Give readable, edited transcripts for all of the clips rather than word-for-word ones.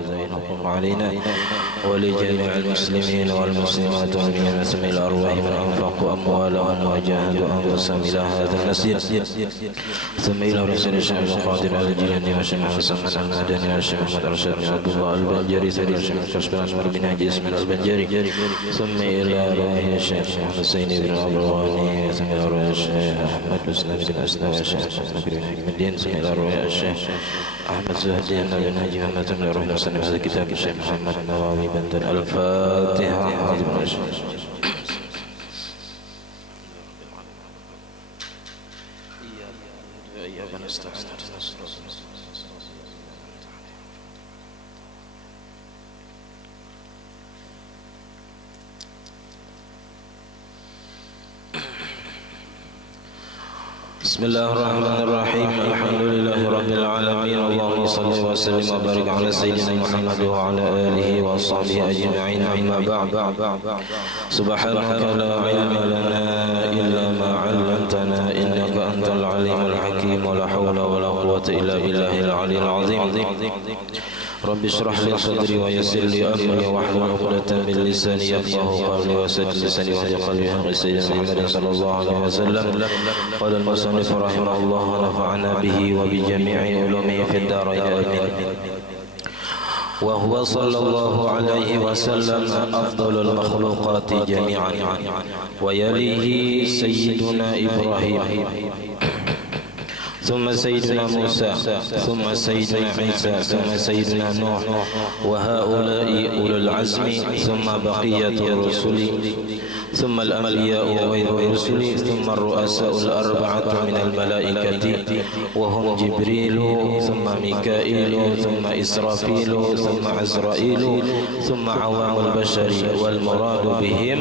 وزينكم علينا ولجميع المسلمين والمسلمات ومن يسمي الأرواح من أنفقوا أموالهم وجاهدوا أنفسهم إلى هذا المسجد ثم إلى رسول الشيخ القادر على الجيلاني والشيخ حسن المدني والشيخ محمد أرشد بن عبد الله البنجري سيد الشيخ كشف الأنوار بن حجي اسماعيل البنجري ثم إلى روح الشيخ حسين بن عبرواني ثم إلى روح الشيخ أحمد مسلم بن أسلم والشيخ محمد بن حكيم الدين ثم إلى روح الشيخ أحمد زهدي بن حجي محمد ثم إلى روح المسلم هذا الكتاب الشيخ محمد نواوي بندر الفاتحة حاضر الشيخ بسم الله الرحمن الرحيم الحمد لله رب العالمين اللهم صل وسلم وبارك على سيدنا محمد وعلى آله وصحبه أجمعين أما بعد سبحانك لا علم لنا إلا ما علمتنا إنك أنت العليم الحكيم ولا حول ولا قوة إلا بالله العلي العظيم رب اشرح لي صدري ويسر لي أمري واحلل عقدة من لساني يفقهوا قولي وسدد لساني واهد قلبي حق سيدنا محمد صلى الله عليه وسلم قال المصنف رحمه الله ونفعنا به وبجميع علومه في الدارين آمين وهو صلى الله عليه وسلم أفضل المخلوقات جميعا ويليه سيدنا إبراهيم ثم سيدنا موسى ثم سيدنا عيسى ثم سيدنا نوح وهؤلاء أولو العزم ثم بقية الرسل ثم الأنبياء وغير الرسل ثم الرؤساء الأربعة من الملائكة وهم جبريل ثم ميكائيل ثم إسرافيل ثم عزرائيل ثم عوام البشر والمراد بهم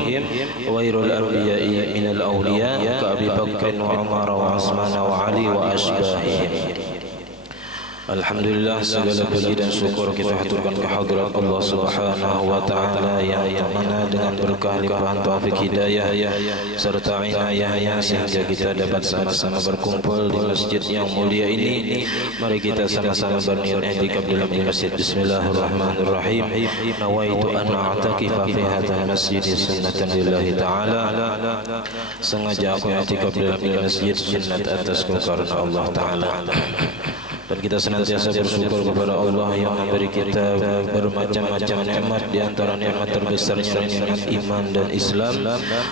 غير الأنبياء من الأولياء كأبي بكر وعمر وعثمان وعلي وأشباههم. Alhamdulillah, segala puji dan syukur kita haturkan kehadirat Allah Subhanahu wa taala yang mana dengan berkah limpahan taufik hidayah serta inayahnya sehingga kita dapat sama-sama berkumpul di masjid yang mulia ini. Mari kita sama-sama berniat i'tikaf dalam masjid. Bismillahirrahmanirrahim. Nawaitu an a'takifa fi hadzal masjid sunnatan lillahi taala. Sengaja aku i'tikaf dalam masjid sunnat atasku karena Allah taala. Dan kita senantiasa bersyukur kepada Allah yang memberi kita bermacam-macam nikmat, di antara nikmat terbesarnya nikmat iman dan Islam,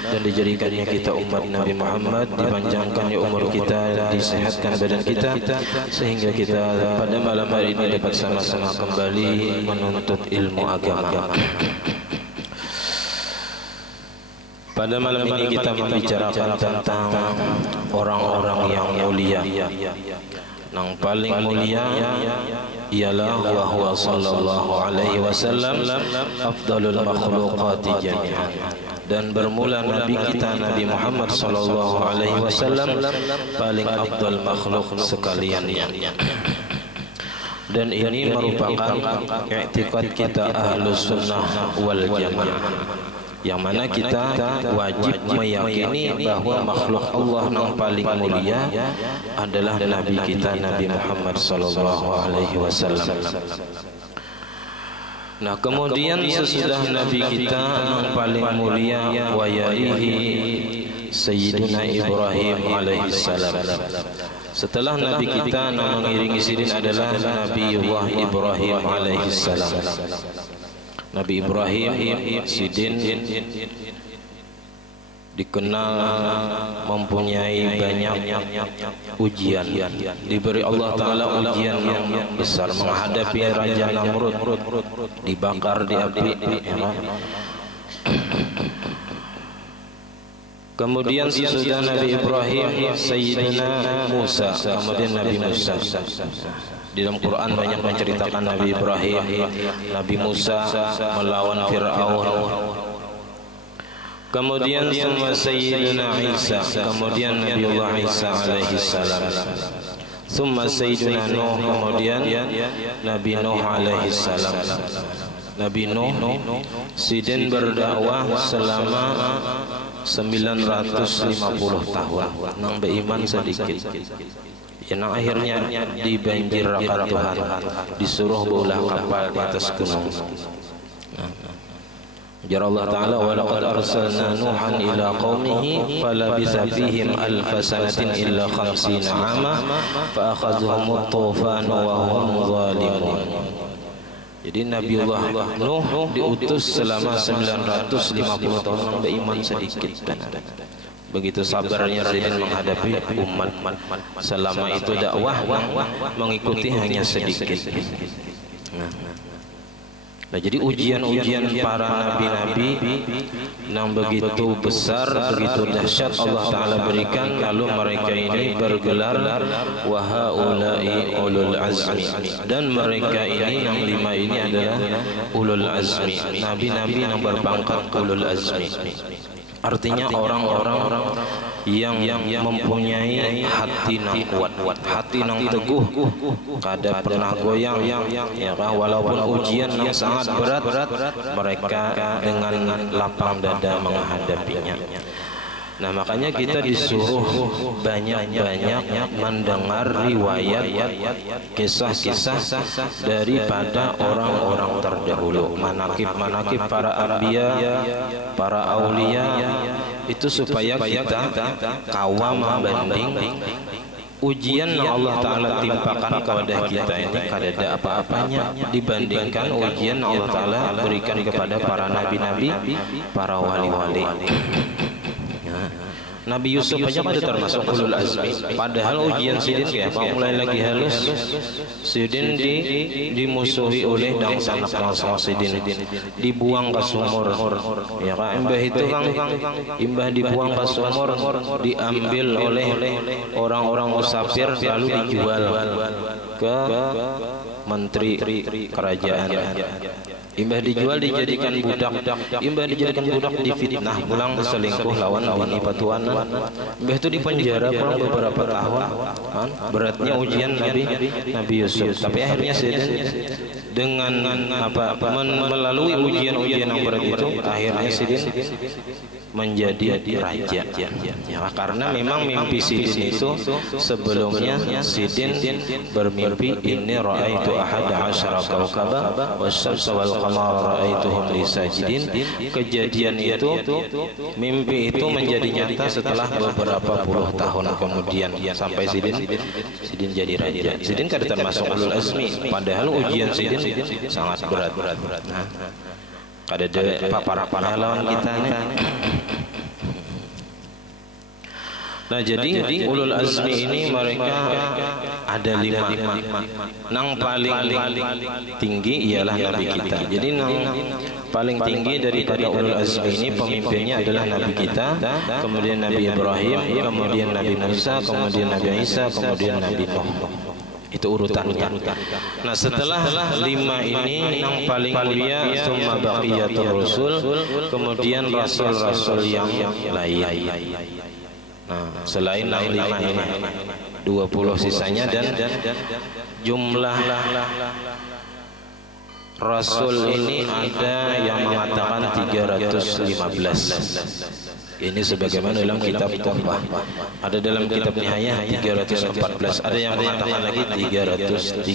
dan dijadikannya kita umat Nabi Muhammad, dipanjangkannya umur kita, disehatkan badan kita, sehingga kita pada malam hari ini dapat sama-sama kembali menuntut ilmu agama. Pada malam ini kita membicarakan tentang orang-orang yang mulia. Yang paling mulia ialah wa huwa sallallahu alaihi wasallam afdalul makhluqati jami'an. Dan bermula Nabi kita Nabi Muhammad sallallahu alaihi wasallam paling afdal makhluk sekaliannya. Dan ini merupakan i'tiqad kita Ahlus Sunnah wal Jamaah, yang mana kita wajib meyakini bahwa makhluk Allah yang paling mulia adalah Nabi kita Nabi Muhammad sallallahu alaihi wasallam. Nah, kemudian sesudah Nabi kita yang paling mulia wa yalihi Sayyidina Ibrahim alaihi salam. Setelah Nabi kita yang mengiringi sidin adalah Nabiullah Ibrahim alaihi salam. Nabi Ibrahim sidin dikenal mempunyai banyak ujian, diberi Allah Ta'ala ujian yang besar, menghadapi Raja Namrud, dibakar di api. Kemudian sesudah Nabi Ibrahim Sayyidina Musa, kemudian Nabi Musa. Di dalam Quran banyak menceritakan Nabi Ibrahim, Nabi Musa melawan Fir'aun. Kemudian semua Sayyidina Isa, kemudian Nabiullah Isa alaihi salam. Summa Sayyidina Nuh, kemudian Nabi Nuh alaihi salam. Nabi Nuh sidin berdakwah selama 950 tahun, nang beriman sedikit. yang akhirnya dibanjirkan Tuhan, disuruh berulah kapal di atas gunung. Jar Allah Ta'ala, wa laqad arsalna Nuhan ila qaumihi falabitha fihim alfa sanatin illa 50 'ama fa akhadhahum at-tufan wa hum zalimun. Jadi Nabiullah Nuh diutus selama 950 tahun, beriman sedikit. Begitu sabarnya Sidin menghadapi umat, selama itu dakwah mengikuti hanya sedikit. Nah, jadi ujian-ujian para nabi-nabi yang begitu besar, begitu dahsyat Allah Ta'ala berikan, lalu mereka ini bergelar wa haula'i ulul azmi, dan mereka ini yang 5 ini adalah ulul azmi, nabi-nabi yang berpangkat ulul azmi. Artinya orang-orang yang mempunyai hati yang kuat, hati yang teguh, kada pernah goyang, ya kan? Walaupun ujian yang sangat berat, mereka dengan lapang dada menghadapinya. Nah, makanya kita disuruh banyak-banyak mendengar riwayat, kisah-kisah daripada orang-orang terdahulu, manakib-manakib para anbiya, para aulia, itu supaya kita kawam membanding ujian yang Allah Ta'ala timpakan kepada kita ini kada ada apa-apanya dibandingkan ujian yang Allah Ta'ala berikan kepada para nabi-nabi, para wali-wali. Nabi Yusuf aja kan termasuk ulul azmi. Padahal ujian Sidin kayak apa, mulai lagi halus, Sidin dimusuhi oleh dangsa Sidin, dibuang ke sumur. Ya kan, imbah itu kan, imbah dibuang ke sumur, diambil oleh orang-orang musafir lalu dijual ke menteri kerajaan. Imbah dijual dijadikan budak, imbah dijadikan budak difitnah pulang selingkuh lawan bini patuan. Imbah itu dipenjara pulang beberapa tahun. Beratnya ujian Nabi Yusuf. Tapi akhirnya Sidin dengan melalui ujian-ujian yang berat itu, akhirnya Sidin menjadi raja. Ya, karena memang mimpi Sidin itu sebelumnya Sidin bermimpi ini ra'aitu ahada asyara kaukaba wasyamsa wal qamara ra'aituhum li sajidin. Kejadian itu, mimpi itu menjadi nyata setelah beberapa puluh tahun kemudian sampai Sidin jadi raja. Sidin kan termasuk ulul azmi, padahal ujian Sidin sangat berat. Nah, kada ada para lawan kita nih. Nah, jadi ulul azmi ini mereka ada 5. Nang paling tinggi ialah Nabi kita. Jadi nang paling tinggi daripada ulul azmi ini pemimpinnya adalah Nabi kita, kemudian Nabi Ibrahim, kemudian Nabi Musa, kemudian Nabi Isa, kemudian Nabi Nuh. Itu urutannya. Nah, setelah 5 ini yang paling mulia summa baqiyatur rasul, kemudian rasul-rasul yang lain. Nah, selain yang 5 ini 20 sisanya, dan jumlah rasul ini ada yang mengatakan 315. Ini sebagaimana dalam kitab Tuhfah. Ada dalam kitab Nihayah 314. Ada yang mengatakan lagi 313.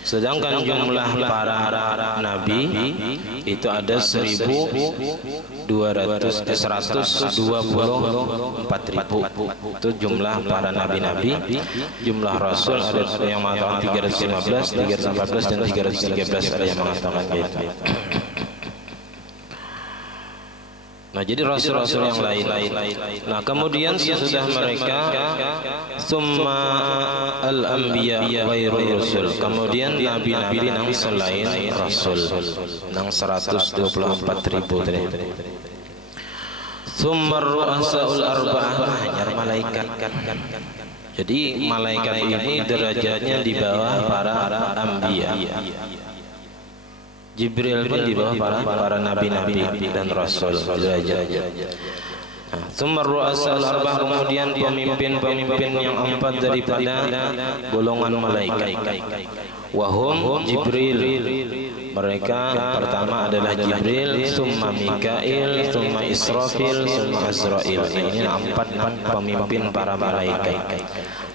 Sedangkan jumlah para nabi itu ada 124.000. Itu jumlah para nabi-nabi. Jumlah rasul ada yang mengatakan 315, 314 dan 313, ada yang mengatakan gitu. Nah, jadi rasul-rasul yang lain. Nah, kemudian sesudah mereka summa al-anbiya ghairu rasul. Kemudian nabi-nabi yang selain rasul. Nang 124.000 tadi. Summa ru'asaul arba'ah, hanya malaikat. Jadi malaikat ini derajatnya di bawah para anbiya. Jibril pun di bawah para nabi-nabi dan rasul derajatnya. Summa ru'asaul arba'ah, kemudian pemimpin-pemimpin yang 4 daripada golongan malaikat. Wahum Jibril Mereka pertama adalah Jibril, summa Mikail, summa Israfil, summa Azrail. Ini 4 pemimpin para malaikat.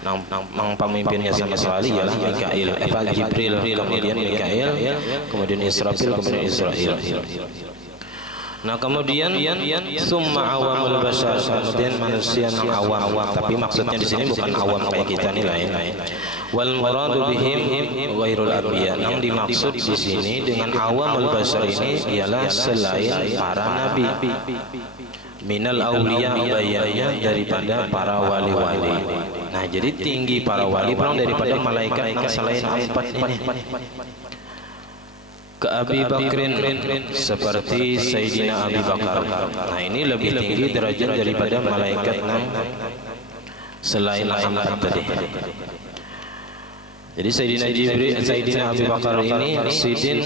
Nang pemimpinnya sama sekali ialah Mikail, Jibril, kemudian Mikail, kemudian Israfil, kemudian Israil. Nah kemudian summa awamul bashar, kemudian manusia yang awam, tapi maksudnya di sini bukan awam kayak kita nih, lain. Wal muradu bihim ghairul anbiya. Yang dimaksud di sini dengan awamul bashar ini ialah selain para nabi. Minal auliya, bayanya daripada para wali-wali. Nah jadi tinggi para wali bukan daripada malaikat yang selain 4 ini. Ke Abi Bakrin, seperti Sayyidina Abi Bakar. Nah ini lebih tinggi derajat daripada malaikat yang selain 4 tadi. Jadi Sayyidina Abi Bakar ini sidin,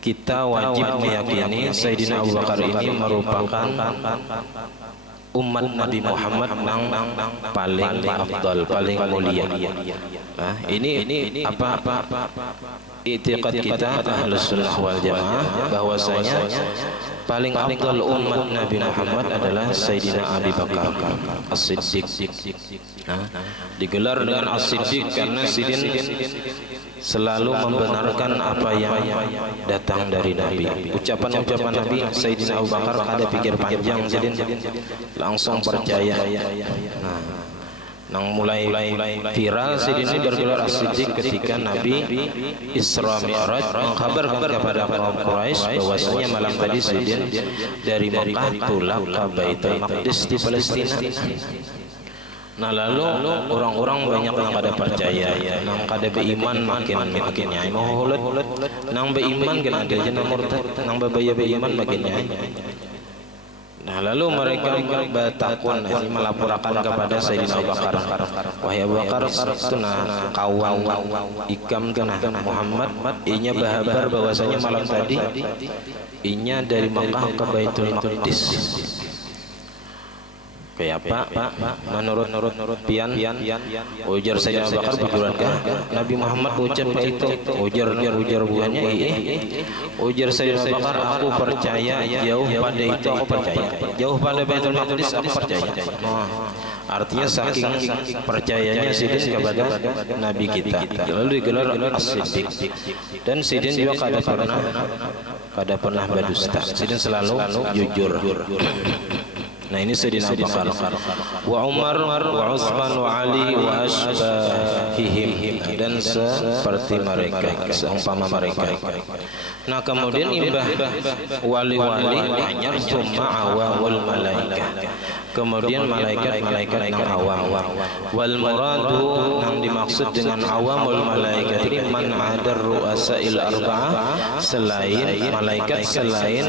kita wajib meyakini Sayyidina Abu Bakar ini merupakan umat Nabi Muhammad yang paling afdal, paling mulia. Nah, ini apa i'tiqad kita Ahlus Sunnah wal Jamaah bahwasanya paling afdal umat Nabi Muhammad adalah Sayyidina Abi Bakar As-Siddiq. Nah, digelar dengan As-Siddiq karena Sidin selalu membenarkan apa yang datang dari Nabi. Ucapan-ucapan Nabi Sayyidina Abu Bakar kada pikir panjang, jadi langsung percaya. Nang mulai viral Sidin ini bergelar As-Siddiq ketika Nabi Isra Mi'raj mengkabarkan kepada kaum Quraisy bahwasanya malam tadi Sidin dari Mekah pulang ke Baitul Maqdis di Palestina. Nah lalu orang-orang banyak yang kada percaya, nang kada beiman makin nyai mahulut, nang beiman kan ada jenah murtad, nang babaya beiman makin nyai. Nah lalu mereka bertakun melaporkan kepada Sayyidina Abu Bakar, wahai Abu Bakar, tunah kawan ikam tunah Muhammad, inya bahabar bahwasanya malam tadi inya dari Mekah ke Baitul Maqdis. Kayak apa? Menurut pian ujar Sayyidina Abu Bakar bujurankah Nabi Muhammad ucap itu? Ujar buahnya ujar Sayyidina Abu Bakar, aku percaya jauh pada itu, aku percaya jauh pada Baitul Maqdis, aku percaya. Artinya saking percayanya Sidin kepada Nabi kita, lalu digelar As-Siddiq. Dan Sidin juga kada pernah berdusta. Sidin selalu jujur. Nah ini Sayyidina Abu Bakar wa Umar wa Utsman wa Ali wa asbahihim, dan seperti mereka, seumpama mereka. Nah kemudian imbah wali-wali banyak, cuma awamul malaikat, kemudian malaikat yang awam. Wal muradu, yang dimaksud dengan awamul malaikat ini man adar ru'asail arba'ah, selain malaikat, selain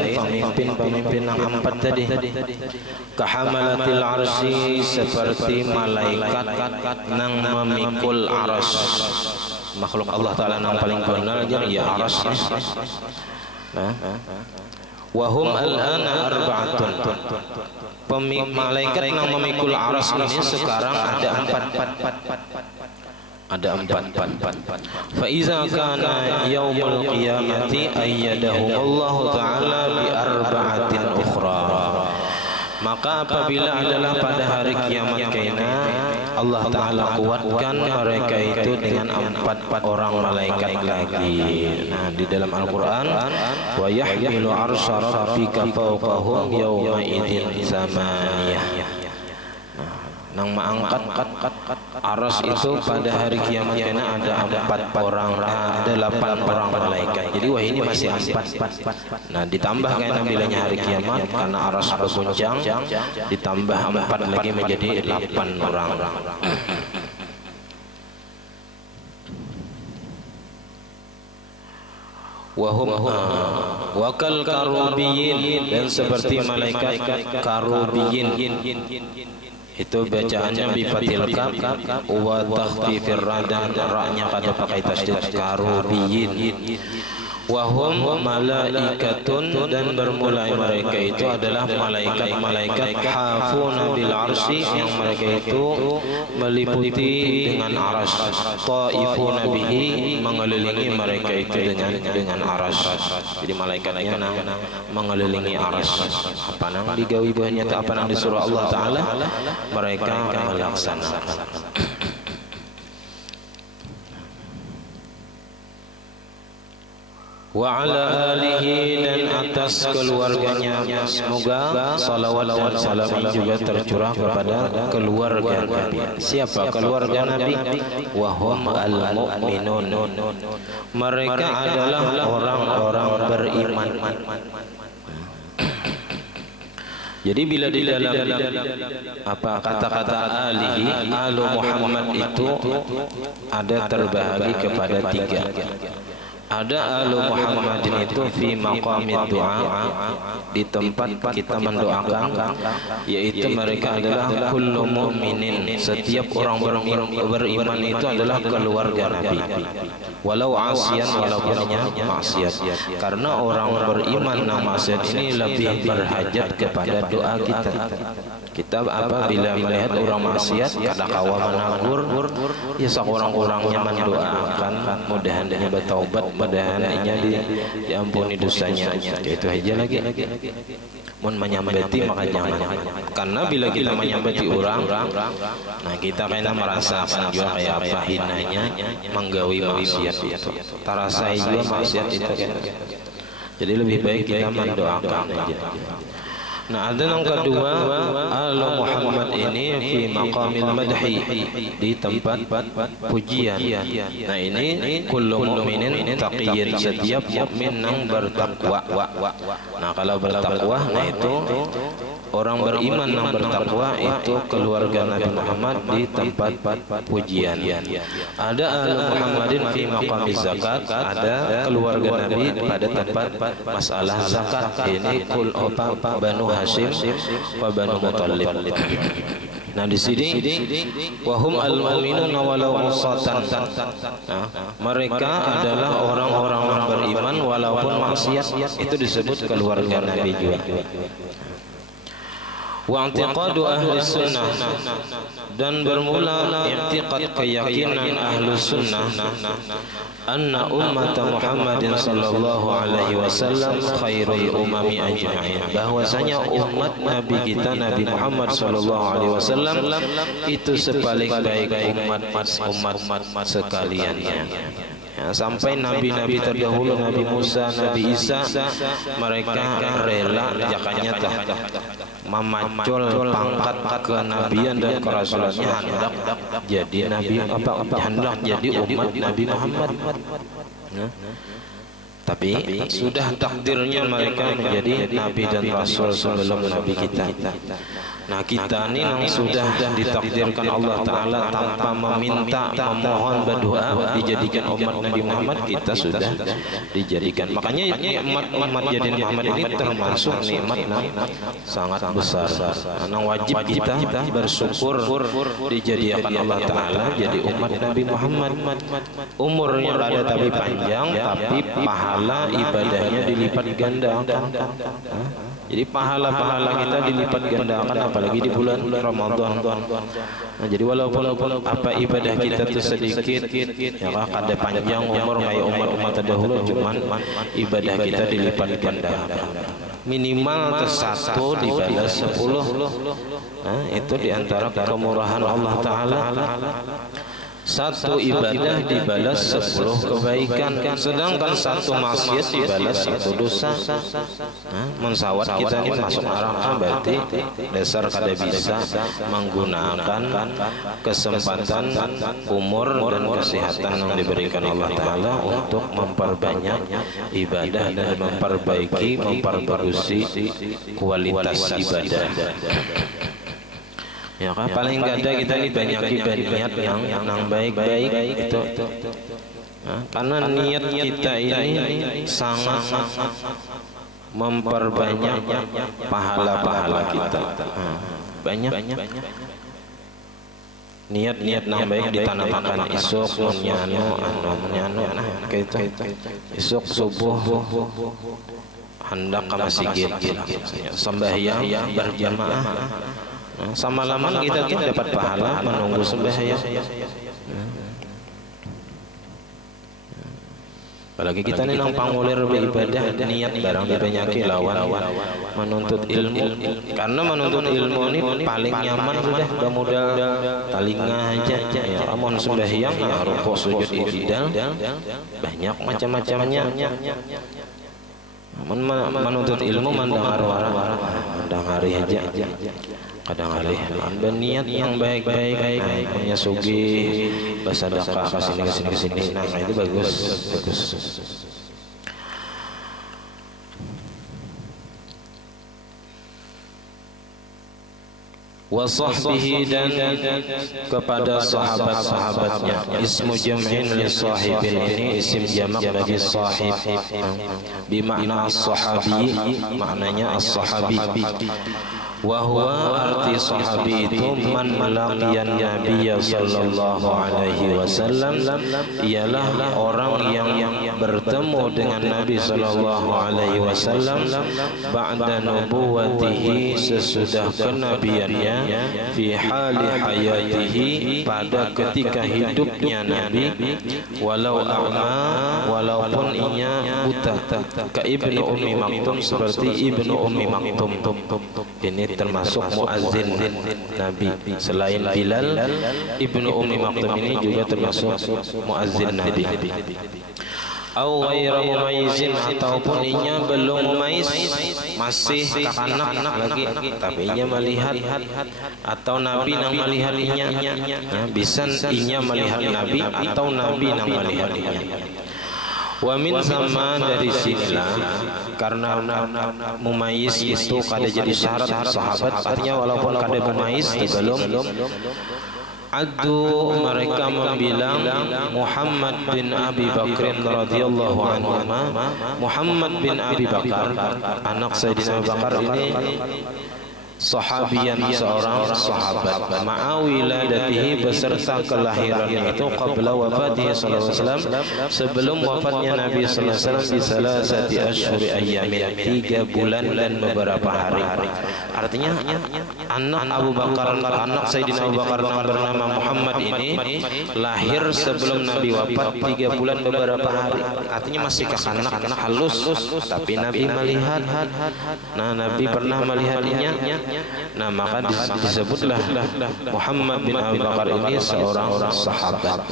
pemimpin yang 4 tadi. Kahamalatil arsy, seperti malaikat nang memikul arsy, makhluk Allah Ta'ala yang paling benar ya arsy. Wahum al-ana arba'atun, malaikat yang memikul arsy ini sekarang ada 4. Fa iza kana yaumul qiyamati ayyadahumullahu ta'ala bi arba'atin ukhra, maka apabila adalah pada hari kiamat kena, Allah Ta'ala kuatkan mereka itu dengan 4 orang malaikat lagi. Nah di dalam Al-Quran, wa yahmilu arsya rabbika fawqahum yawma idzin zamaniyah. Nang mengangkat aras itu pada hari kiamat kena ada 8 orang, ada 8 orang malaikat. Jadi wah ini masih 4. Nah ditambah karena bilanya hari kiamat karena aras berguncang, ditambah 4 lagi menjadi 8 orang. Wahum wakal karubiyin, dan seperti malaikat karubiyin. Itu bacaannya bi fathil kaf wa takhfifir ra, dan ra-nya kada pakai tasydid, karubiyin. Wahum malaikatun, dan bermulai mereka itu adalah malaikat-malaikat hafuna bil arsy, yang mereka itu meliputi dengan arsy, taifuna bihi, mengelilingi mereka itu dengan arsy. Jadi malaikatnya nang mengelilingi arsy. Apa nang digawi bahnya apa nang disuruh Allah Taala, mereka melaksanakan. Wa ala alihi, dan atas keluarganya, semoga salawat dan salam juga tercurah kepada keluarga Nabi. Siapa keluarga Nabi? Wahum al-mu'minun, mereka adalah orang-orang beriman. Jadi bila di dalam apa kata-kata alihi, alu Muhammad itu ada terbahagi kepada tiga. Ada alu Muhammadin itu fi maqamid doa, di tempat kita mendoakan, yaitu mereka adalah kullu mu'minin, setiap orang beriman itu adalah keluarga Nabi, walau asian, walaupun maksiat. Karena orang beriman dan maksiat ini lebih berhajat kepada doa kita. Kita apabila melihat orang maksiat kada kawa menanggur, ya seorang-orangnya mendoakan mudahan dia bertaubat, mudahan dia diampuni dosanya. Itu aja lagi. Mun menyambati maka jangan. Karena bila kita menyambati orang, nah kita kena merasakan juga kayak apa hinanya menggawi maksiat itu. Terasa juga maksiat itu. Jadi lebih baik kita mendoakan aja. Nah, ada yang kedua, alu Muhammad ini fi maqamil madhi, di tempat pujian. Nah, ini kullu mu'minin taqiyyin, setiap mukmin yang bertakwa. Nah, kalau bertakwa, nah itu orang beriman yang bertakwa itu keluarga Nabi Muhammad di tempat pujian. Ada alu Muhammadin fi maqamiz zakat, ada keluarga Nabi pada tempat masalah zakat. Ini kul Banu Hashim wa Banu Muttalib. Nah di sini wahum al-mu'minun walau usatan. Nah, mereka adalah orang-orang yang beriman walaupun maksiat, itu disebut keluarga Nabi juga. Wa i'tiqadu ahli sunnah, dan bermula i'tiqad keyakinan ahli sunnah, anna ummat Muhammadin sallallahu alaihi wasallam khairul umami ajma'in, bahwasanya umat Nabi kita Nabi Muhammad sallallahu alaihi wasallam itu sebaik-baik umat sekaliannya. Ya, sampai nabi-nabi terdahulu, Nabi Musa, Nabi Isa, mereka rela jakanya memacul pangkat kenabian dan kerasulannya, hendak jadi nabi, hendak jadi umat Nabi Muhammad. Tapi sudah takdirnya mereka menjadi nabi dan rasul sebelum nabi kita. Nah kita ini yang sudah ditakdirkan Allah Ta'ala tanpa meminta, memohon, berdoa dijadikan umat Nabi Muhammad, kita sudah dijadikan. Makanya umat jadi Muhammad ini termasuk nikmat sangat besar. Nah wajib kita bersyukur dijadikan Allah Ta'ala jadi umat Nabi Muhammad. Umurnya ada tapi panjang, tapi pahala ibadahnya dilipat gandakan. Jadi pahala-pahala kita dilipat gandakan, apalagi di bulan Ramadan. Nah, jadi walaupun apa ibadah kita itu sedikit, ya kada panjang umur kayak umat terdahulu, cuman ibadah kita dilipat gandakan. Minimal satu dibalas 10. Nah, itu diantara kemurahan Allah Ta'ala. Satu ibadah dibalas 10 kebaikan, sedangkan satu maksiat dibalas 1 dosa. Mensawat kita ini masuk neraka, berarti dasar kada bisa menggunakan kesempatan umur dan kesehatan yang diberikan Allah Ta'ala untuk memperbanyak ibadah dan memperbagusi kualitas ibadah. Ya kan paling enggak ada kita dibanyaki niat yang baik-baik itu. Nah, karena niat kita ini sangat memperbanyak pahala-pahala kita. Banyak. niat nang baik ditanamakan isuk menyano nah kayak itu isuk subuh hendak ke masjid sembahyang berjamaah sama lama kita dapat pahala menunggu sembahyang. Apalagi kita ini nang pangulir beribadah niat barang dipenyaki lawan menuntut ilmu, karena menuntut ilmu ini paling nyaman sudah modal talinga aja ya. Amun sembahyang ya rukuk sujud i'tidal banyak macam-macamnya. Menuntut ilmu mandang arwah mandang hari aja kadang hari berniat yang baik-baik punya sugih bersedekah kesini nah itu bagus. Wa sahbihi dan kepada sahabat-sahabatnya. Ismu jam'in li sahibin, ini isim jamak bagi sahib bimakna as-sahabi, maknanya as-sahabi. Wa huwa arti sahabi itu man laqiyan nabiyya sallallahu alaihi wasallam, ialah orang yang bertemu dengan Nabi sallallahu alaihi wasallam ba'da nubuwwatihi, sesudah kenabiannya, fi hali hayatihi, pada ketika hidupnya Nabi, walau a'ma, walaupun inya buta, ka Ibnu Ummi Maktum, seperti Ibnu Ummi Maktum. Ini termasuk muazzin Nabi. Selain Bilal, Ibnu Ummi Maktum ini juga termasuk muazzin Nabi. Au ghairu mumayyizin, ataupun inya belum mumayyiz, masih kakanak lagi, tapi inya melihat, atau Nabi nang melihat inya. Nah, bisa inya melihat Nabi atau Nabi nang melihat inya. Wa min sama, dari sinilah, karena mumayyiz itu kada jadi syarat sahabat, artinya walaupun kada mumayyiz belum Addu, mereka membilang Muhammad bin Abi Bakr radhiyallahu anhu. Muhammad bin Abi Bakar, anak Sayyidina Abu Bakar ini sahabiyan, seorang sahabat, ma'awiladatihi, beserta kelahirannya itu, qabla wafatihi sallallahu alaihi wasallam, sebelum wafatnya Nabi sallallahu alaihi wasallam, di salasati asyhuri ayyamin, 3 bulan dan beberapa hari. Artinya anak Abu Bakar, anak Sayyidina Abu Bakar yang bernama Muhammad ini lahir sebelum Nabi wafat 3 bulan beberapa hari. Artinya masih kekanak-kanak halus, tapi Nabi melihat. Nah, Nabi pernah melihatnya. Nah, maka disebutlah Muhammad bin Abi Bakar ini seorang sahabat.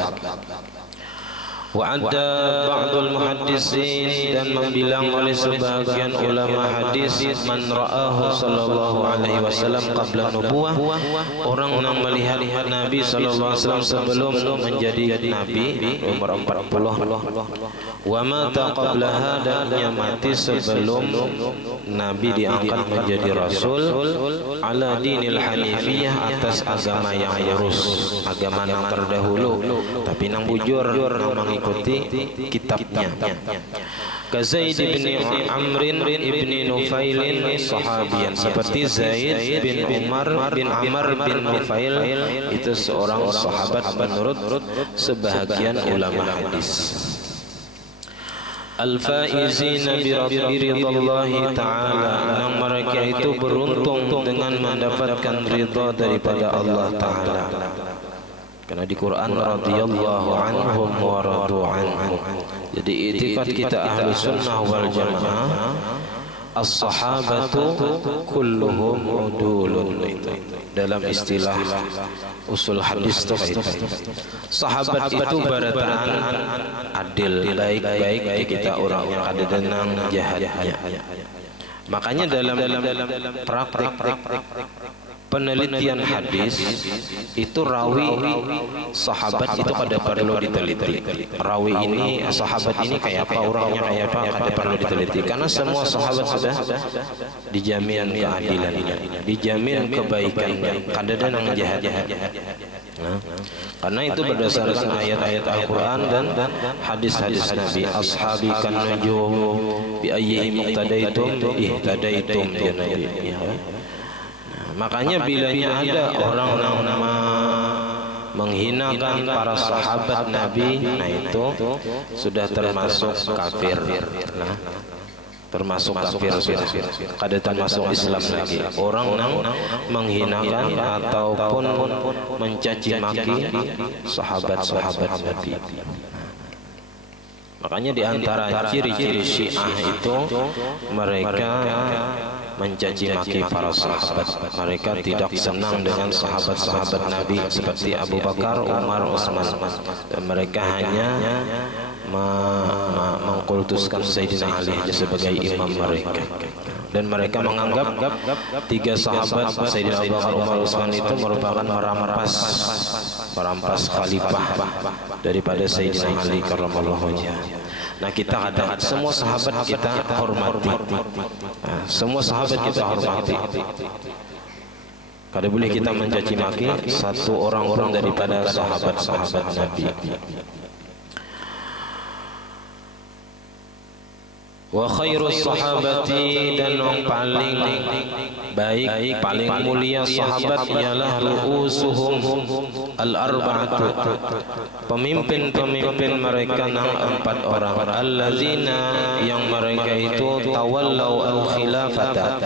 Wa ada ba'dul muhaddisin, dan membilang oleh sebagian ulama hadis, man ra'ahu sallallahu alaihi wasallam qabla nubuwah, orang yang melihat Nabi sallallahu alaihi wasallam sebelum menjadi nabi, umur 40. Wa mata qablaha, dan yang mati sebelum Nabi diangkat menjadi rasul, ala dinil hanifiyah, atas agama yang lurus, agama yang terdahulu, tapi nang bujur, nang mengikuti kitabnya. Ka Zaid bin Amrin ibni Nufailin sahabiyan, seperti Zaid bin Umar bin Amr bin Nufail, itu seorang sahabat menurut sebahagian ulama hadis. Al-faizina bi ridhallahi ta'ala, yang mereka itu beruntung dengan mendapatkan ridha daripada Allah Ta'ala. Karena di Quran radhiyallahu anhum wa radu anhu. Jadi itikad kita ahli sunnah wal jamaah, as-sahabatu kulluhum udulun, dalam istilah usul hadis itu. Sahabat itu barataan adil, baik-baik kita orangnya, kada denang jahatnya. Makanya dalam praktik penelitian hadis itu rawi sahabat itu kada perlu diteliti. Rawi ini, sahabat ini kayak apa, orangnya kayak apa, kada perlu diteliti, karena semua sahabat sudah dijamin keadilannya, dijamin kebaikannya, kada ada yang jahat-jahat. Nah, karena itu berdasarkan ayat-ayat Al-Quran dan hadis-hadis Nabi. Ashabi kan nujum bi ayyi muqtadaitum ihtadaitum, ya Nabi. Makanya bilanya ada orang nama menghinakan para sahabat Nabi, nah itu sudah termasuk kafir. Nah, termasuk kafir sudah. Kada termasuk Islam lagi. Orang yang menghinakan ataupun mencaci maki sahabat-sahabat Nabi. Makanya di antara ciri-ciri Syiah itu mereka mencaci maki para sahabat. Mereka tidak senang dengan sahabat-sahabat Nabi seperti Abu Bakar, Umar, Utsman. Dan mereka hanya mengkultuskan Sayyidina Ali sebagai imam mereka. Dan mereka menganggap tiga sahabat Sayyidina Abu Bakar, Umar, Utsman itu merupakan merampas khalifah daripada Sayyidina Ali karramallahu wajhahu. Nah, kita ada semua sahabat kita hormati. Nah, semua sahabat kita hormati. Kada boleh kita mencaci maki satu orang daripada sahabat-sahabat Nabi. Wa khairus sahabati, dan yang paling baik, paling mulia sahabat ialah ru'usuhum al-arba'atu, pemimpin mereka yang 4 orang, allazina, yang mereka itu tawallau al-khilafata,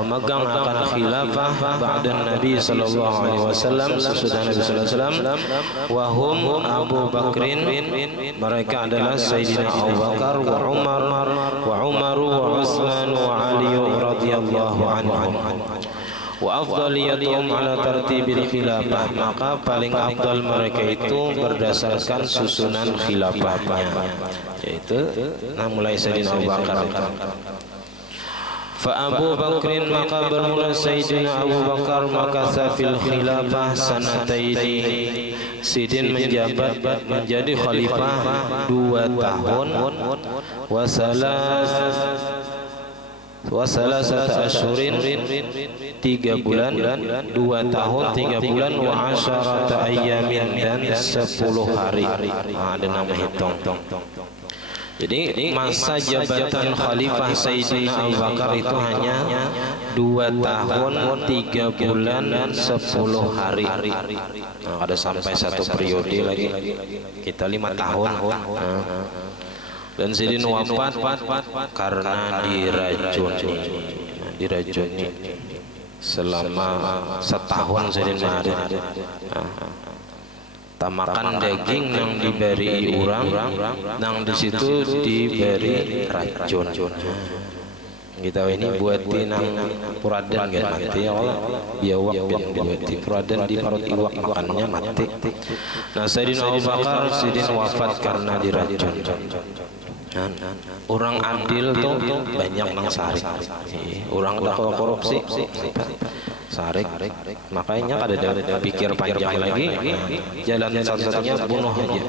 memegang akan khilafah ba'da Nabi sallallahu alaihi wasallam, sesudah Nabi sallallahu alaihi wasallam, wa hum Abu Bakrin, mereka adalah Sayyidina Abu Bakar, wa Umar wa Utsman wa Ali radhiyallahu anhum. Wa afdaliyatuhum ala tartibil khilafah, maka paling afdal mereka itu berdasarkan susunan khilafahnya, yaitu mulai Sayyidina Abu Bakar. Fa Abu Bakrin, maka bermula Sayyidina Abu Bakar maka fil khilafah sanataini, Sidin menjabat menjadi khalifah 2 tahun, wasalasata asyurin 3 bulan, 2 tahun 3 bulan, wa asyarata ayyamin, dan 10 hari. Ada nama hitung. Jadi masa jabatan Khalifah Sayyidina Abu Bakar itu hanya 2 tahun 3 bulan 10 hari. Nah, ada sampai 1 periode lagi. Kita 5 tahun. Dan Sayyidina wafat karena diracuni selama setahun Sayyidina ada. Tamakan daging yang diberi orang, yang di situ diberi racun. Kita ini buatin nang puradan kan mati ya Allah, biawak yang dibuati puradan di parut iwak makannya mati. Nah, Sayyidina Abu Bakar wafat karena diracun. Orang adil tuh banyak yang sarik, orang tak korupsi sarik, makanya ada pikir panjang lagi, jalan satu-satunya bunuh aja.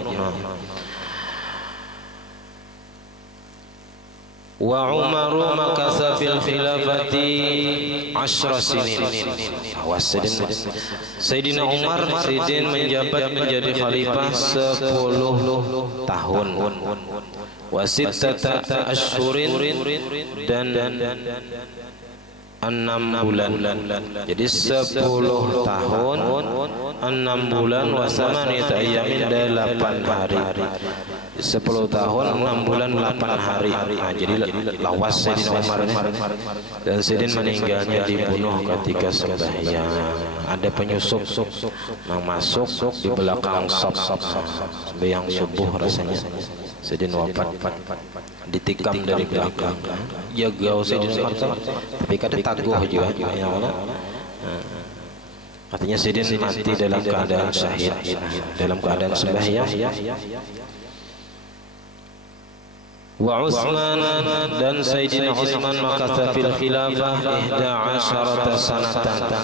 Wa Umaru makasa fil khilafati 10 sinin. Sayyidina Umar menjabat menjadi khalifah 10 tahun. Wa sittata asyhurin, dan 6 bulan. Jadi 10 tahun 6 bulan, wa samaniyata ayyamin, 8 hari. 10 tahun 6 bulan 8 hari. Nah, jadi lawas Sayyidina Umar. Dan Sayyidin meninggalnya dibunuh ketika sembahyang. Ada penyusup yang masuk di belakang sembahyang subuh rasanya. Sayyidin wafat ditikam dari belakang. Jaga Sayyidin Umar, tapi kadang taguh juga ya Allah. Artinya Sayyidin mati dalam keadaan syahid, dalam keadaan sembahyang. Wa Utsman, dan Sayyidina Utsman makasa fil khilafah 11 sanatan.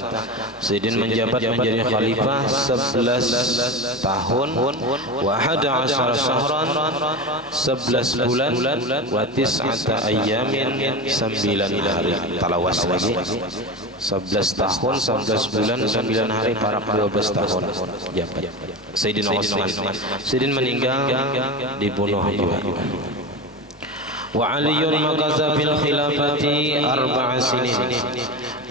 Sayyidin menjabat menjadi khalifah 11 tahun, wa 11 syahran, 11 bulan, wa 9 ayyamin, 9 hari. Talawas lagi 11 tahun 11 bulan 9 hari, para 12 tahun jabat Sayyidina Utsman. Sayyidin meninggal dibunuh juga. Wa Aliyun makasa fil khilafati 4 sinin,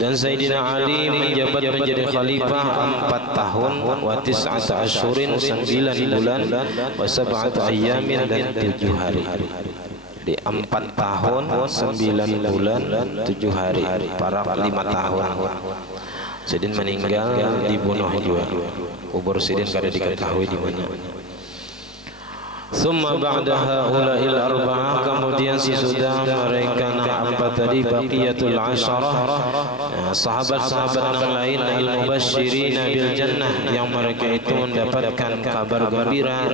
Dan Sayyidina Ali menjabat menjadi khalifah 4 tahun wa 9 asyhurin 9 bulan wa 7 ayyamin dan 7 hari. Di 4 tahun 9 bulan 7 hari, para 5 tahun. Sidin meninggal dibunuh juga. Kubur Sidin kada diketahui di mana. Summa ba'da haula'il arba'ah, kemudian sesudah mereka 4 tadi baqiyatul asyarah, sahabat-sahabat yang lain al-mubasysyirin bil jannah, yang mereka itu mendapatkan kabar gembira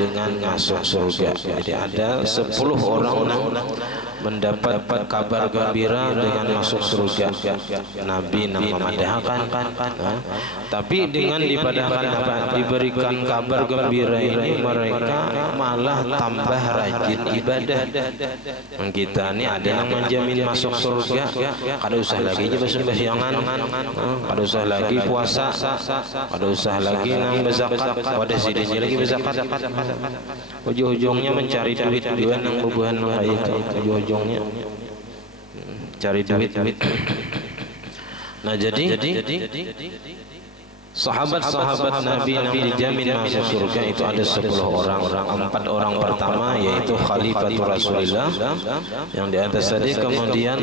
dengan masuk surga. Jadi ada 10 orang mendapat kabar gembira dengan masuk surga. Nabi memadahkan, tapi dengan dipadahkan apa? Diberikan kabar gembira ini mereka malah tambah rajin ibadah. Kita ini ada yang menjamin masuk surga, kada usah lagi bersembahyangan, kada usah lagi puasa, kada usah lagi nang berzakat, wadah sidenya lagi berzakat. Ujung-ujungnya mencari duit juga nang bubuhan kaya, ujung-ujungnya cari duit. Nah jadi sahabat-sahabat Nabi yang dijamin masuk surga itu ada 10 orang. 4 orang pertama yaitu Khalifatul Rasulillah yang di atas tadi, kemudian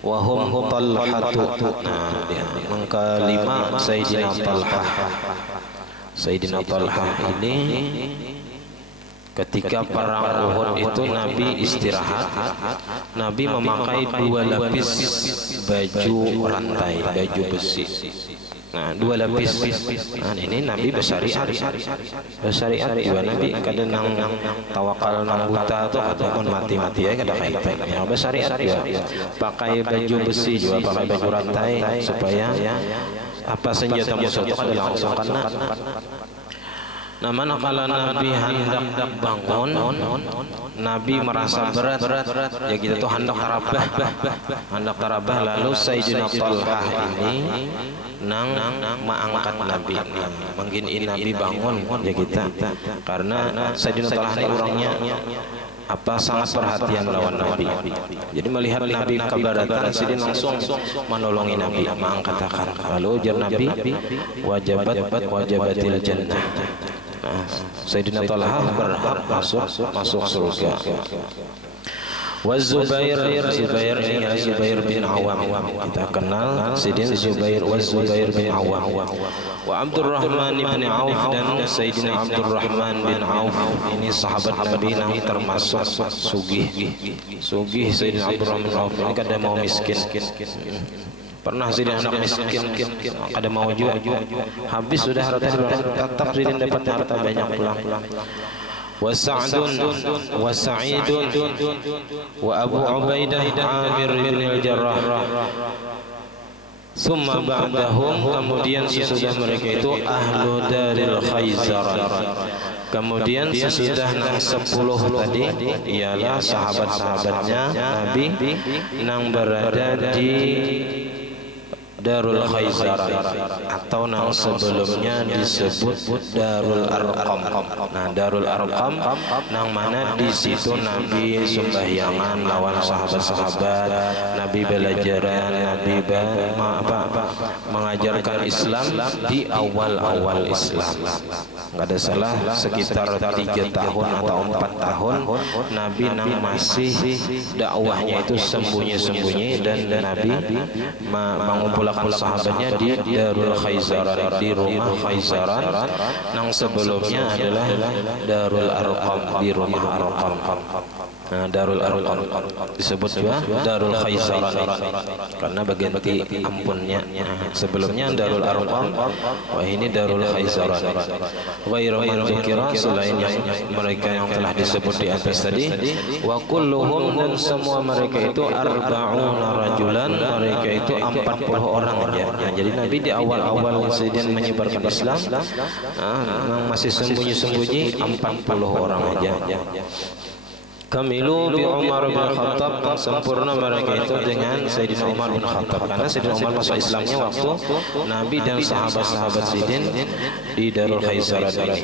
wahum Talhatu. Nah, yang kelima Sayyidina Talhah. Sayyidina Talhah ini ketika perang Uhud itu Nabi istirahat. Nabi memakai 2 lapis baju rantai, baju besi. Nah, 2 lapis. Nah, ini Nabi bersyariat juga. Nabi kadang nang tawakal nang buta tuh ataupun mati-mati ya kada kaitan. Ya bersyariat juga. Pakai baju besi juga, pakai baju rantai supaya apa senjata musuh itu kada langsung kena. Nah, manakala Nabi hendak bangun, Nabi merasa berat, ya kita tuh hendak tarabah, lalu Sayyidina Talhah ini nang mengangkat Nabi, mengginiin Nabi bangun, ya kita, karena Sayyidina Talhah ini orangnya apa sangat perhatian lawan Nabi. Jadi melihat Nabi keberatan, Sidin langsung menolongi Nabi, mengangkat akar. Lalu ujar Nabi, wajabatil jannah. Nah, Sayyidina Talhah berhak masuk surga. Zubair bin Awam, kita kenal Sidin Zubair bin Awam. Wa Abdurrahman bin Auf, dan Sayyidina Abdurrahman bin Auf ini sahabat Nabi yang termasuk sugih. Sayyidina Abdurrahman bin Auf ini kada mau miskin. Pernah Sidin anak miskin, ada mau juga habis sudah harta, tetap Sidin dapat harta banyak pulang. Wa Sa'idun wa Abu Ubaidah Amir bin al-Jarrah. Summa ba'dahum, kemudian sesudah mereka itu ahlu daril Khayzaran. Kemudian sesudah 10 tadi ialah sahabat-sahabatnya Nabi yang berada di Darul Khayzaran, atau yang sebelumnya disebut Darul Arqam. Nah, Darul Arqam yang mana di situ Nabi sembahyangan lawan sahabat-sahabat, Nabi belajaran, Nabi mengajarkan Islam di awal-awal Islam. Enggak ada salah, sekitar 3 tahun atau 4 tahun Nabi nang masih dakwahnya itu sembunyi-sembunyi, dan Nabi mengumpulkan sahabatnya di Darul Khayzaran, di rumah Khayzaran, yang sebelumnya adalah Darul Arqam, di rumah Arqam. Nah, Darul Arqam disebut juga Darul Khayzaran karena berganti ampunnya. Sebelumnya Darul Arqam, wah ini Darul Khayzaran. Ghairu man dzikra, selain yang mereka yang telah disebut di atas tadi, wa kulluhum, dan semua mereka itu arba'una rajulan, mereka itu 40 orang aja. Nah, jadi Nabi di awal-awal insiden menyebarkan Islam, masih sembunyi-sembunyi 40 orang aja. Kamilu bi Umar bin Khattab, sempurna mereka itu dengan Sayyidina Umar bin Khattab, karena Sayyidina Umar masuk Islamnya waktu Nabi dan sahabat-sahabat Sidin di Darul Khayzaran ini.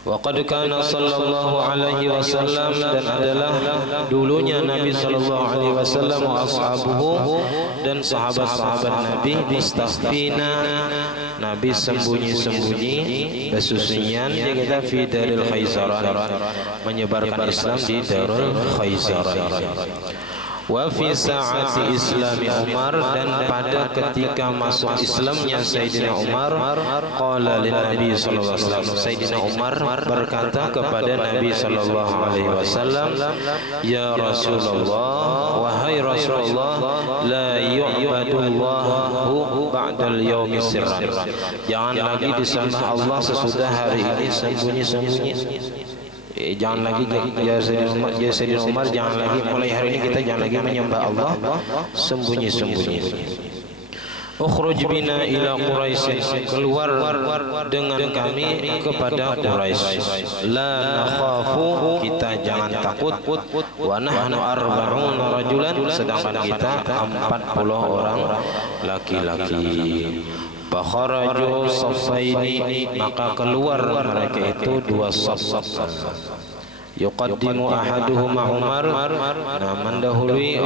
Wa qad kana sallallahu alaihi wasallam, dan adalah dulunya Nabi sallallahu alaihi wasallam wa ashabuhu dan sahabat-sahabat Nabi mustafina, Nabi sembunyi-sembunyi besusunyian dia kata fi Darul Khaisaran, menyebarkan Islam di Darul Khaisaran. Wa fi sa'ati Islami Umar, dan pada ketika masuk Islamnya Sayyidina Umar, qala lin Nabi sallallahu alaihi wasallam, Sayyidina Umar berkata kepada Nabi sallallahu alaihi wasallam, ya Rasulullah, wahai Rasulullah, la yu'badullahu ba'dal yaumi sirran, jangan lagi disembah Allah sesudah hari ini sembunyi-sembunyi. Jangan lagi ya Sayyidina Umar, jangan lagi mulai hari ini kita jangan lagi menyembah Allah sembunyi-sembunyi. Ukhruj bina ila Quraisy, keluar dengan kami kepada Quraisy. La nakhafu, kita jangan takut. Wa nahnu arba'una rajulan, sedangkan kita 40 orang laki-laki. Fakharaju saffaini, maka keluar mereka itu dua saf. Yuqaddimu ahaduhuma Umar, nah mendahului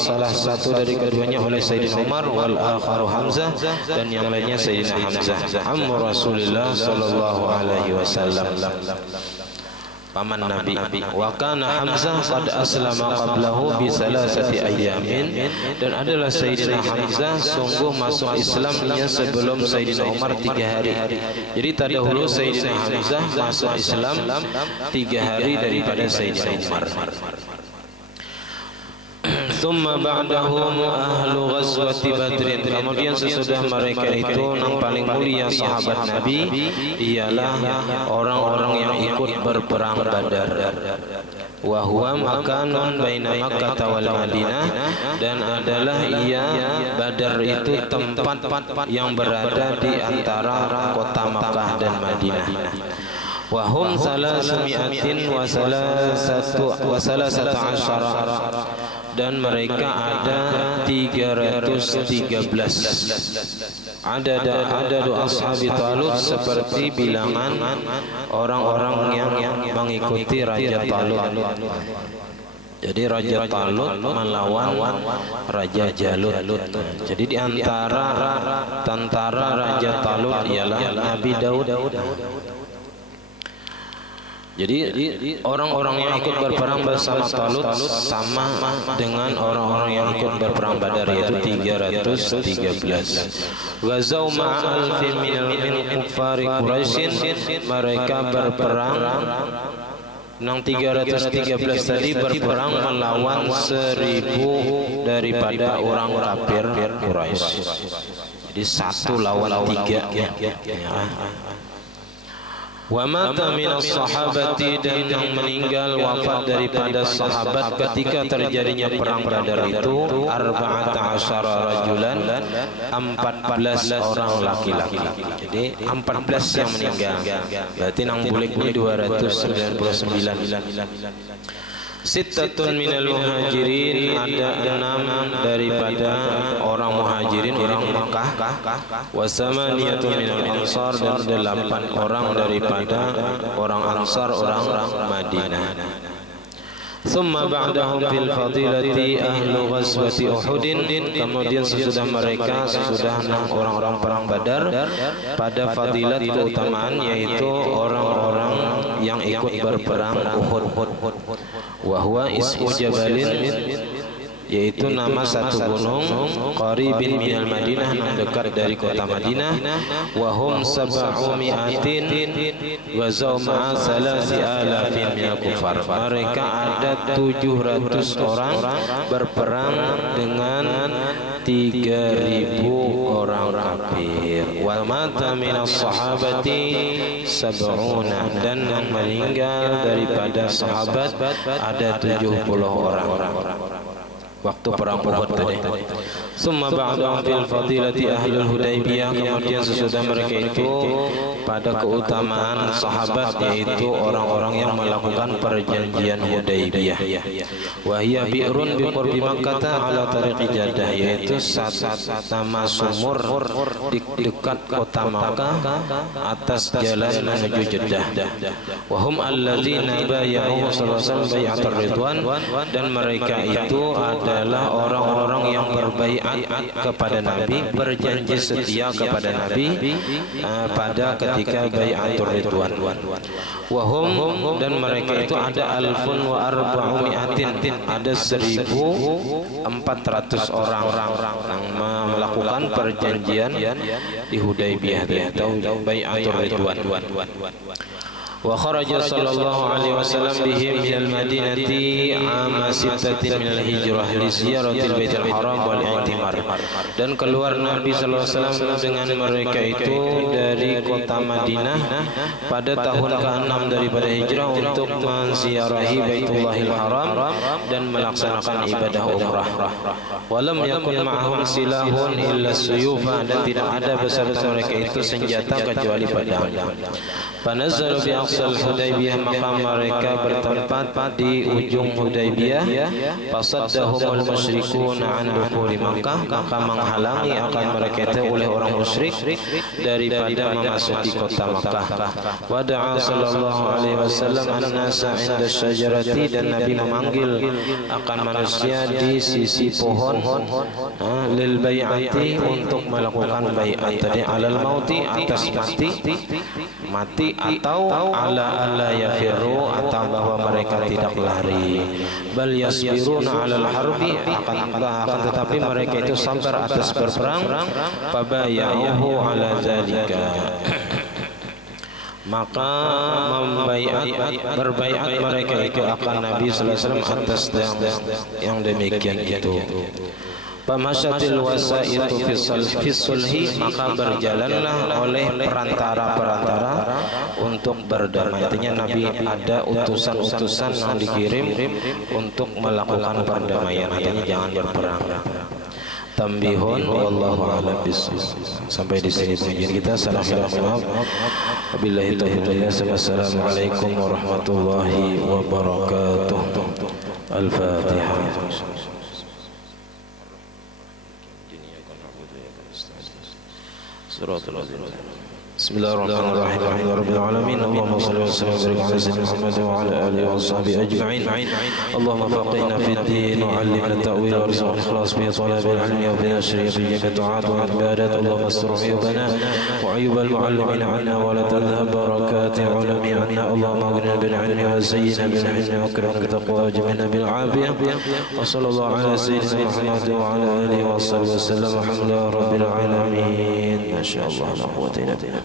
salah satu dari keduanya oleh Sayyidina Umar, wal akharu Hamzah, dan yang lainnya Sayyidina Hamzah, ammu Rasulullah sallallahu alaihi wasallam, paman Nabi. Wa kana Hamzah qad aslama qablahu bi salasati ayyamin, dan adalah Sayyidina Hamzah sungguh masuk Islamnya sebelum Sayyidina Umar 3 hari. Jadi terdahulu Sayyidina Hamzah masuk Islam 3 hari daripada Sayyidina Umar. Thumma ba'dahum ahlu ghazwati Badrin, kemudian sesudah mereka itu yang paling mulia sahabat Nabi ialah orang-orang yang ikut berperang Badar. Wa huwa makanun baina Makkah wal Madinah, dan adalah Badar itu tempat yang berada di antara kota Makkah dan Madinah. Wahum 313, dan mereka ada 313. Ada ashabi Talut, seperti bilangan orang-orang yang mengikuti Raja Talut. Jadi Raja Talut melawan Raja Jalut. Jadi di antara tentara Raja Talut ialah Nabi Daud. Jadi orang-orang yang ikut berperang bersama Talut sama dengan orang-orang yang ikut berperang Badar, yaitu 313. Ghazau ma'al fi min kuffari Quraisyin, mereka berperang yang 313 tadi berperang melawan 1000 daripada orang kafir Quraisy. Jadi 1 lawan 3 ya. Wa mata minas sahabati, dan yang meninggal wafat daripada sahabat ketika terjadinya perang Badar itu 14 rajulan, 14 orang laki-laki. Jadi 14 yang meninggal, berarti nang bulik-bulik 299. Sittatun minal muhajirin, ada 6 daripada orang muhajirin, orang Makkah. Wa samaniyatun minal ansar, dan 8 orang daripada orang Ansar, orang Madinah. Thumma ba'dahum fil fadilati ahlu ghazwati Uhudin, kemudian sesudah mereka, sesudah orang-orang perang Badar, pada fadilat keutamaan, yaitu orang-orang yang ikut berperang Uhud. Wa huwa ismu jabalin, yaitu nama satu gunung, qaribin minal Madinah, yang dekat dari kota Madinah. Wa hum 700 wa zawma'a 3000 minal kufar, mereka ada 700 orang berperang dengan 3000 orang kafir. Wa mata minas sahabati 70, dan yang meninggal daripada sahabat ada 70 orang. waktu perang Uhud tadi. Summa ba'dahum fil fadilati ahlul Hudaybiyah, kemudian sesudah mereka itu pada keutamaan sahabat, yaitu orang-orang yang melakukan perjanjian Hudaybiyah. Wa hiya bi'run bi qurbi Makkah ala tariqi Jeddah, yaitu nama sumur di dekat kota Makkah atas jalan menuju Jeddah. Wa hum alladzina bay'u sallallahu alaihi wasallam bai'atur ridwan, dan mereka itu adalah orang-orang yang berbaiat kepada Nabi, berjanji setia kepada Nabi pada ketika bai'atur ridwan. Wahum, dan mereka itu ada alfun wa arba'umi'atin, ada 1.400 orang yang melakukan perjanjian di Hudaybiyah atau bai'atur ridwan. Wa kharaja sallallahu alaihi wasallam bihim minal madinati ama sittatin minal hijrah li ziyaratil baitil haram wal i'timar, dan keluar Nabi sallallahu alaihi wasallam dengan mereka itu dari kota Madinah pada tahun ke-6 daripada hijrah untuk menziarahi Baitullahil Haram dan melaksanakan ibadah umrah. Walam yakun ma'ahum silahun illa suyufa, dan tidak ada beserta mereka itu senjata kecuali pedang. Panazzalu bi aqsal Hudaybiyah, maka mereka bertempat di ujung Hudaybiyah. Fasaddahumul musyrikun an dukhuli Makkah, maka menghalangi akan mereka itu oleh orang musyrik daripada memasuki kota Makkah. Wa da'a sallallahu alaihi wasallam an-nasa 'inda syajarati, dan Nabi memanggil akan manusia di sisi pohon lil bai'ati, untuk melakukan bai'at tadi, alal mauti, atas mati atau ala alla yafirru, atau bahwa mereka tidak lari, bal yasbiruna alal harbi, akan tetapi mereka itu sabar atas berperang. Fabaya'uhu ala zalika, maka berbaiat mereka itu akan Nabi sallallahu alaihi wasallam atas yang demikian itu. Pamasyatil wasaitu fi sulhi, maka berjalanlah oleh perantara-perantara untuk berdamai. Artinya Nabi ada utusan-utusan yang dikirim untuk melakukan perdamaian, artinya jangan berperang. Tambihun wallahu a'lam bishawab. Sampai di sini pengajian kita. Wabillahi taufiq. Wassalamualaikum warahmatullahi wabarakatuh. Al-Fatihah. Bismillahirrahmanirrahim. Rabbil alamin. Allahumma shalli wa sallim wa barik ala sayyidina Muhammad wa ala alihi wa sahbihi ajma'in. Allahumma faqihna fid din wa 'allimna at-ta'wil wa rizqna ikhlas bi talabil ilmi wa bi nashri bi ta'at wa ibadat. Allahumma astur 'uyubana wa 'uyub al-mu'allimin 'anna wa la tadhhab barakati 'ulami 'anna. Allahumma aghnina bil 'ilmi wa zayyina bil 'ilmi wa akrimna bit taqwa wa jamilna bil 'afiyah. Wa sallallahu ala sayyidina Muhammad wa ala alihi wa sahbihi wa sallam. Alhamdulillahi rabbil alamin. Masyaallah, la quwwata illa billah.